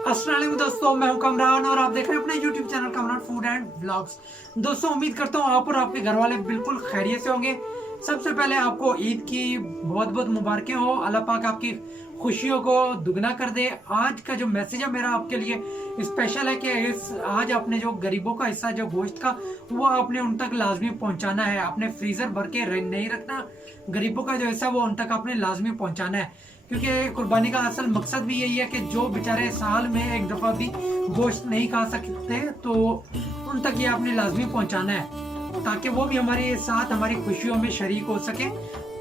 अस्सलाम वालेकुम दोस्तों, मैं हूं कमरान और आप देख रहे हैं अपने YouTube channel Kamran food and vlogs. दोस्तों, उम्मीद करता हूं आप और आपके घर वाले बिल्कुल खैरियत से होंगे। सबसे पहले आपको ईद की बहुत बहुत मुबारकें हो। अल्लाह पाक आपकी खुशियों को दुगना कर दे। आज का जो मैसेज है मेरा आपके लिए स्पेशल है कि आज आपने जो गरीबों का हिस्सा जो गोश्त का वो आपने उन तक लाजमी पहुंचाना है। आपने फ्रीजर भर के नहीं रखना, गरीबों का जो हिस्सा वो उन तक आपने लाजमी पहुंचाना है। क्योंकि कुर्बानी का असल मकसद भी यही है कि जो बेचारे साल में एक दफा भी गोश्त नहीं खा सकते तो उन तक ये आपने लाजमी पहुंचाना है, ताकि वो भी हमारे साथ हमारी खुशियों में शरीक हो सके।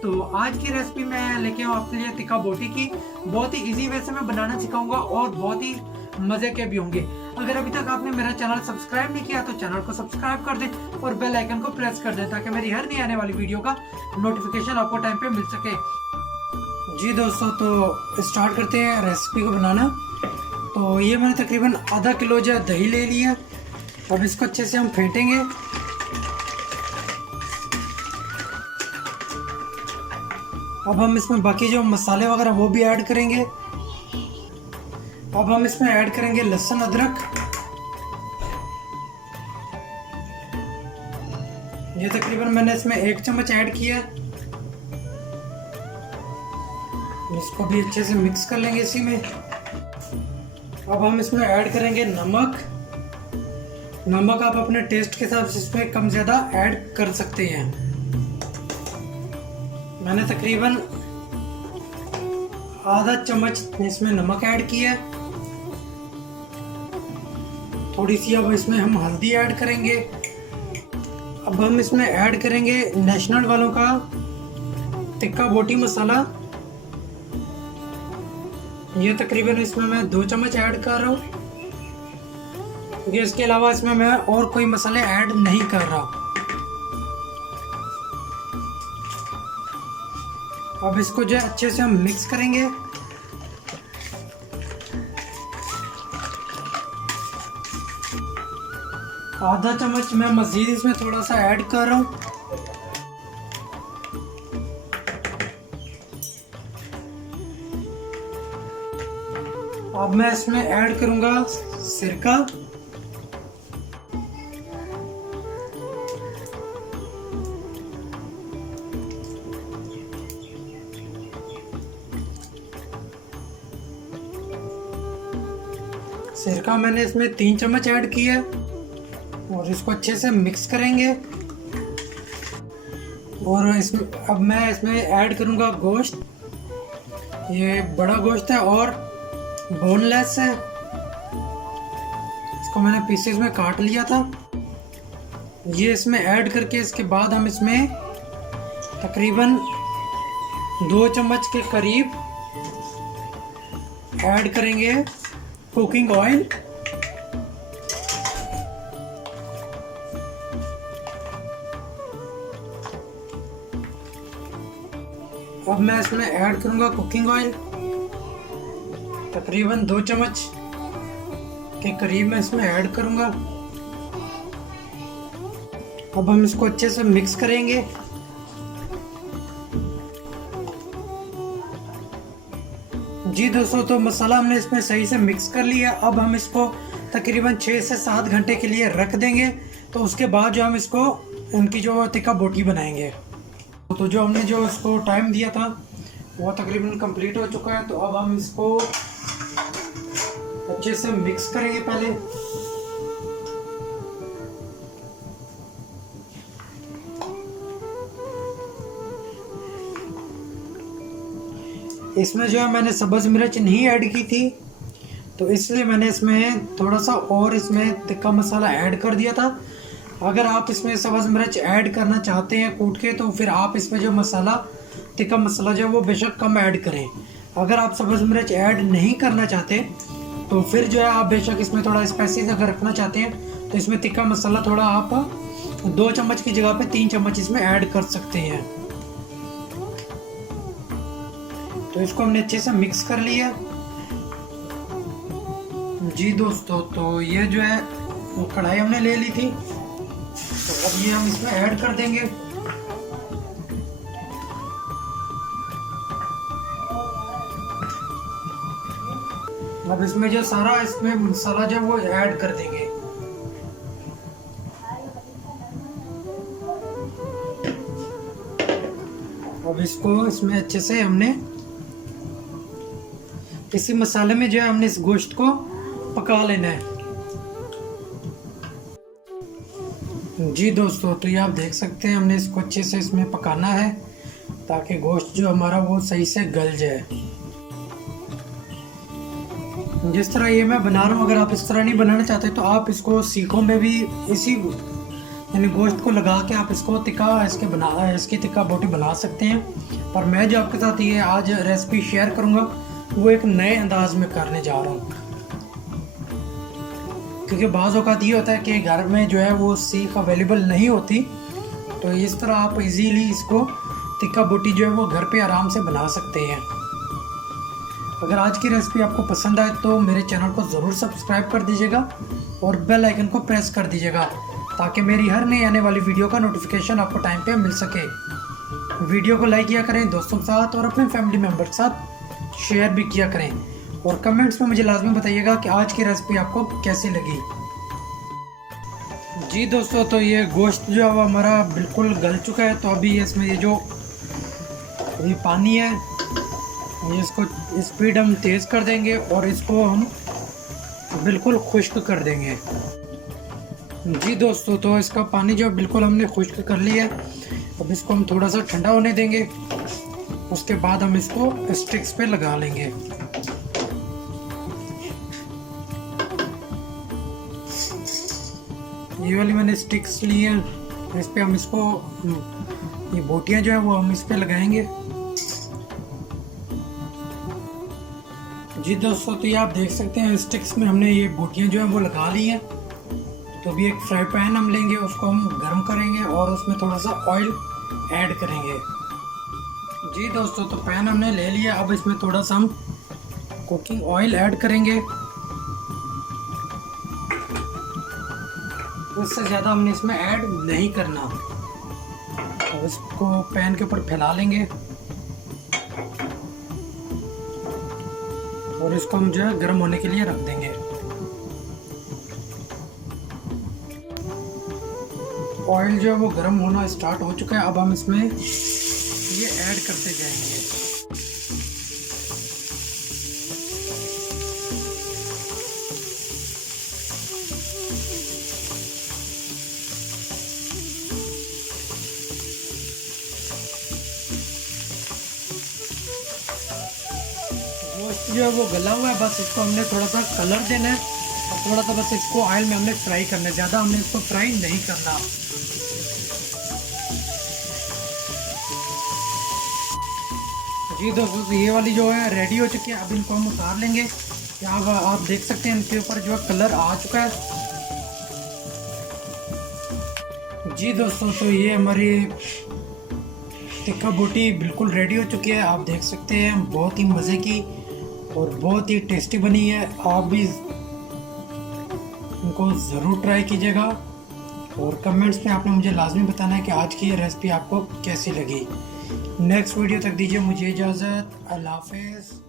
तो आज की रेसिपी मैं लेके आऊँ आपके लिए टिक्का बोटी की। बहुत ही इजी वे से मैं बनाना सिखाऊंगा और बहुत ही मजे के भी होंगे। अगर अभी तक आपने मेरा चैनल सब्सक्राइब नहीं किया तो चैनल को सब्सक्राइब कर दें और बेल आइकन को प्रेस कर दें, ताकि मेरी हर नई आने वाली वीडियो का नोटिफिकेशन आपको टाइम पे मिल सके। जी दोस्तों, तो स्टार्ट करते हैं रेसिपी को बनाना। तो ये मैंने तकरीबन आधा किलो जो दही ले लिया। अब इसको अच्छे से हम फेंटेंगे। अब हम इसमें बाकी जो मसाले वगैरह वो भी ऐड करेंगे। अब हम इसमें ऐड करेंगे लहसुन अदरक। ये तकरीबन मैंने इसमें 1 चम्मच ऐड किया। इसको भी अच्छे से मिक्स कर लेंगे इसी में। अब हम इसमें ऐड करेंगे नमक। नमक आप अपने टेस्ट के हिसाब से इसमें कम ज़्यादा ऐड कर सकते हैं। मैंने तकरीबन आधा चम्मच इसमें नमक ऐड किया। थोड़ी सी अब इसमें हम हल्दी ऐड करेंगे। अब हम इसमें ऐड करेंगे नेशनल वालों का टिक्का बोटी मसाला। ये तकरीबन इसमें मैं 2 चम्मच ऐड कर रहा हूँ। इसके अलावा इसमें मैं और कोई मसाले ऐड नहीं कर रहा। अब इसको जो है अच्छे से हम मिक्स करेंगे। आधा चम्मच मैं मज़ीद इसमें थोड़ा सा ऐड कर रहा हूँ। अब मैं इसमें ऐड करूंगा सिरका। सिरका मैंने इसमें 3 चम्मच ऐड किया और इसको अच्छे से मिक्स करेंगे। और इसमें अब मैं इसमें ऐड करूंगा गोश्त। ये बड़ा गोश्त है और बोनलेस है। इसको मैंने पीसेस में काट लिया था। ये इसमें ऐड करके इसके बाद हम इसमें तकरीबन 2 चम्मच के करीब ऐड करेंगे कुकिंग ऑयल। अब मैं इसमें ऐड करूंगा कुकिंग ऑयल तकरीबन 2 चम्मच के करीब मैं इसमें ऐड करूंगा। अब हम इसको अच्छे से मिक्स करेंगे। जी दोस्तों, तो मसाला हमने इसमें सही से मिक्स कर लिया। अब हम इसको तकरीबन 6 से 7 घंटे के लिए रख देंगे। तो उसके बाद जो हम इसको उनकी जो टिक्का बोटी बनाएंगे। तो जो हमने जो इसको टाइम दिया था वो तकरीबन कंप्लीट हो चुका है। तो अब हम इसको अच्छे से मिक्स करेंगे पहले। इसमें जो है मैंने सब्ज मिर्च नहीं ऐड की थी, तो इसलिए मैंने इसमें थोड़ा सा और इसमें टिक्का मसाला ऐड कर दिया था। अगर आप इसमें सब्ज मिर्च ऐड करना चाहते हैं कूट के, तो फिर आप इसमें जो मसाला टिक्का मसाला जो है वो बेशक कम ऐड करें। अगर आप सब्ज मिर्च ऐड नहीं करना चाहते तो फिर जो है आप बेशक इसमें थोड़ा स्पाइसी अगर रखना चाहते हैं तो इसमें टिक्का मसाला थोड़ा आप 2 चम्मच की जगह पे 3 चम्मच इसमें ऐड कर सकते हैं। तो इसको हमने अच्छे से मिक्स कर लिया। जी दोस्तों, तो ये जो है वो कढ़ाई हमने ले ली थी। तो अब ये हम इसमें ऐड कर देंगे। अब अब इसमें जो सारा इसमें मसाला जो वो ऐड कर देंगे। अब इसको इसमें अच्छे से हमने इसी मसाले में जो है हमने इस गोश्त को पका लेना है। जी दोस्तों, तो ये आप देख सकते हैं हमने इसको अच्छे से इसमें पकाना है ताकि गोश्त जो हमारा वो सही से गल जाए। जिस तरह ये मैं बना रहा हूँ, अगर आप इस तरह नहीं बनाना चाहते तो आप इसको सीखों में भी इसी यानी गोश्त को लगा के आप इसको इसकी टिक्का बोटी बना सकते हैं। पर मैं जो आपके साथ ये आज रेसिपी शेयर करूँगा वो एक नए अंदाज में करने जा रहा हूँ, क्योंकि बाज़ औक़ात ये होता है कि घर में जो है वो सीख अवेलेबल नहीं होती। तो इस तरह आप इजीली इसको टिक्का बोटी जो है वो घर पे आराम से बना सकते हैं। अगर आज की रेसिपी आपको पसंद आए तो मेरे चैनल को ज़रूर सब्सक्राइब कर दीजिएगा और बेल आइकन को प्रेस कर दीजिएगा ताकि मेरी हर नई आने वाली वीडियो का नोटिफिकेशन आपको टाइम पे मिल सके। वीडियो को लाइक किया करें दोस्तों के साथ और अपने फैमिली मेम्बर के साथ शेयर भी किया करें और कमेंट्स में मुझे लाजमी बताइएगा कि आज की रेसिपी आपको कैसी लगी। जी दोस्तों, तो ये गोश्त जो है वो हमारा बिल्कुल गल चुका है। तो अभी इसमें ये पानी है इसको स्पीड हम तेज़ कर देंगे और इसको हम बिल्कुल खुश्क कर देंगे। जी दोस्तों, तो इसका पानी जो बिल्कुल हमने खुश्क कर लिया है। अब इसको हम थोड़ा सा ठंडा होने देंगे, उसके बाद हम इसको स्टिक्स पे लगा लेंगे। ये वाली मैंने स्टिक्स ली हैं, इस पे हम इसको ये बोटियां जो है वो हम इस पे लगाएंगे। जी दोस्तों, तो ये आप देख सकते हैं स्टिक्स में हमने ये बोटियां जो है वो लगा ली हैं। तो अभी एक फ्राई पैन हम लेंगे, उसको हम गर्म करेंगे और उसमें थोड़ा सा ऑयल ऐड करेंगे। जी दोस्तों, तो पैन हमने ले लिया। अब इसमें थोड़ा सा हम कुकिंग ऑयल ऐड करेंगे। उससे ज़्यादा हमने इसमें ऐड नहीं करना। अब इसको पैन के ऊपर फैला लेंगे और इसको हम जो है गर्म होने के लिए रख देंगे। ऑयल जो है वो गर्म होना स्टार्ट हो चुका है। अब हम इसमें ये ऐड करते जाएंगे। गोश्त जो है वो गला हुआ है, बस इसको हमने थोड़ा सा कलर देना है और थोड़ा सा बस इसको ऑयल में हमने फ्राई करना है, ज़्यादा हमने इसको फ्राई नहीं करना। जी दोस्तों, तो ये वाली जो है रेडी हो चुकी है। अब इनको हम उतार लेंगे। यहाँ आप देख सकते हैं इनके ऊपर जो है कलर आ चुका है। जी दोस्तों, तो ये हमारी टिक्का बोटी बिल्कुल रेडी हो चुकी है। आप देख सकते हैं बहुत ही मज़े की और बहुत ही टेस्टी बनी है। आप भी इनको ज़रूर ट्राई कीजिएगा और कमेंट्स में आपने मुझे लाजमी बताना है कि आज की ये रेसिपी आपको कैसी लगी। नेक्स्ट वीडियो तक दीजिए मुझे इजाज़त। अल्लाह हाफ़िज़।